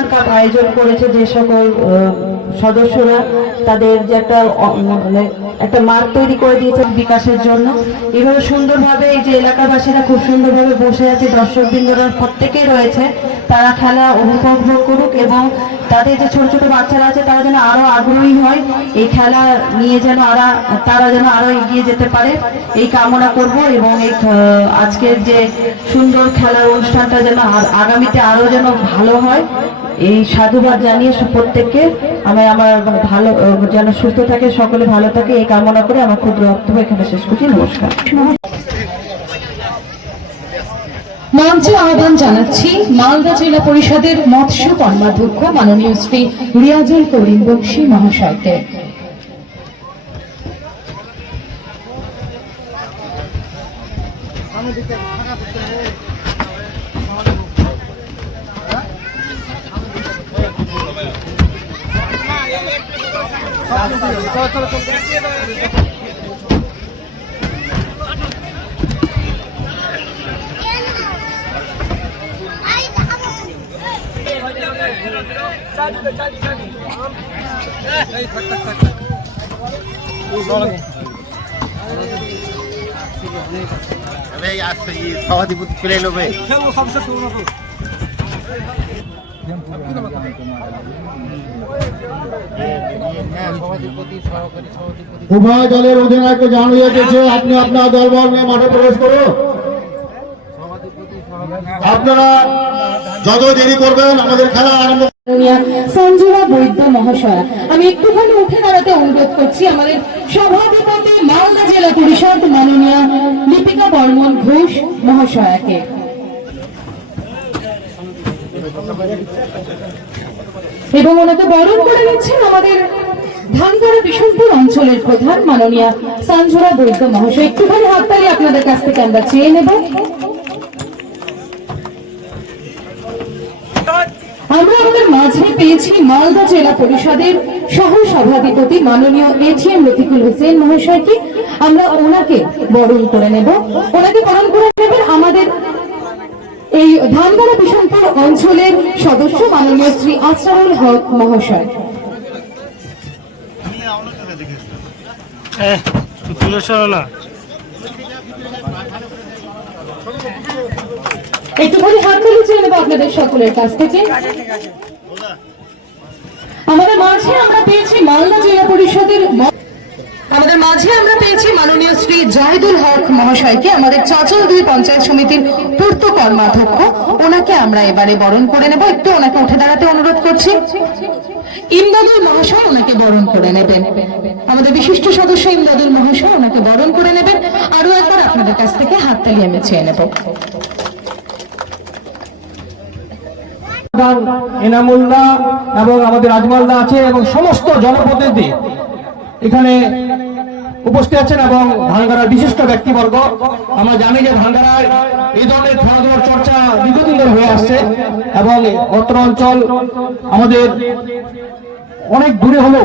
অনুষ্ঠান কাপ আয়োজন করেছে যে সকল সদস্যরা, তাদের যে একটা মানে একটা মার্ক তৈরি করে দিয়েছে বিকাশের জন্য। এভাবে সুন্দরভাবে এই যে এলাকাবাসীরা খুব সুন্দরভাবে বসে আছে দর্শক বিন্দুরা প্রত্যেকেই রয়েছে, তারা খেলা উপভোগ করুক এবং তাদের যে ছোট ছোট বাচ্চারা আছে, তারা যেন আরও আগ্রহী হয়, এই খেলা নিয়ে যেন আরা, তারা যেন আরও এগিয়ে যেতে পারে, এই কামনা করব এবং এই আজকের যে সুন্দর খেলার অনুষ্ঠানটা যেন আগামীতে আরও যেন ভালো হয় এই সাধুবাদ জানিয়ে প্রত্যেককে আমি আমার ভালো যেন সুস্থ থাকে, সকলে ভালো থাকে, এই কামনা করে আমার ক্ষুদ্র বক্তব্য এখানে শেষ করছি। নমস্কার। মঞ্চে আহ্বান জানাচ্ছি মালদা জেলা পরিষদের মৎস্য কর্মাধ্যক্ষ মাননীয় শ্রী রিয়াজুল করিম বক্সি মহাশয়কে। সভাধিপতি চলে এলো বে উভয় দলের অধিনায়ককে জানিয়ে দিয়েছে আপনি আপনার দলবল নিয়ে মাঠে প্রবেশ করুন। আপনারা যত দেরি করবেন, আমাদের খেলা আরম্ভ সঞ্জুরা বৈদ্য মহাশয়া। আমি একটুখানি উঠে দাঁড়াতে অনুরোধ করছি, আমাদের সভাধিপতি মালদা জেলা পরিষদ মাননীয় লিপিকা বর্মন ঘোষ মহাশয়াকে। এবং ওনাকে বরণ করে নিচ্ছেন আমাদের ধানগড়া বিশনপুর অঞ্চলের প্রধান মাননীয়া সঞ্জুরা বৈদ্য মহাশয়। একটুখানি হাততালি আপনাদের কাছ থেকে আমরা চেয়ে নেব। আমরা আমাদের মাঝে পেয়েছি মালদা জেলা পরিষদের সহ সভাধিপতি মাননীয় এটিএম রফিকুল হোসেন মহাশয়কে। আমরা ওনাকে বরণ করে নেব। ওনাকে বরণ করে নেবেন আমাদের এই ধানগড়া বিশনপুর অঞ্চলের সদস্য মাননীয় শ্রী আসরারুল হক মহাশয়। তুলে সরো না একটুখানি হাত তুলে চেয়ে নেব আপনাদের সকলের কাছ থেকে। আমাদের মাঝে আমরা পেয়েছি মালদা জেলা পরিষদের আমাদের মাঝে আমরা পেয়েছি মাননীয় শ্রী জাহিদুল হক মহাশয়কে, আমাদের চাচল দুই পঞ্চায়েত সমিতির পূর্ত কর্মাধ্যক্ষ। ওনাকে আমরা এবারে বরণ করে নেব। একটু ওনাকে উঠে দাঁড়াতে অনুরোধ করছি। ইমদাদুল মহাশয় ওনাকে বরণ করে নেবেন। আমাদের বিশিষ্ট সদস্য ইমদাদুল মহাশয় ওনাকে বরণ করে নেবেন। আরও একবার আপনাদের কাছ থেকে হাততালি আমি চেয়ে নেব। এনামুল্লাহ এবং আমাদের আজমালদা আছে এবং সমস্ত জনপ্রতিনিধি এখানে উপস্থিত আছেন এবং ভাঙ্গারার বিশিষ্ট ব্যক্তিবর্গ। আমরা জানি যে ভাঙ্গারায় এই ধরনের খেলাধুলার চর্চা দীর্ঘদিন ধরে হয়ে আসছে এবং অত্র অঞ্চল আমাদের অনেক দূরে হলেও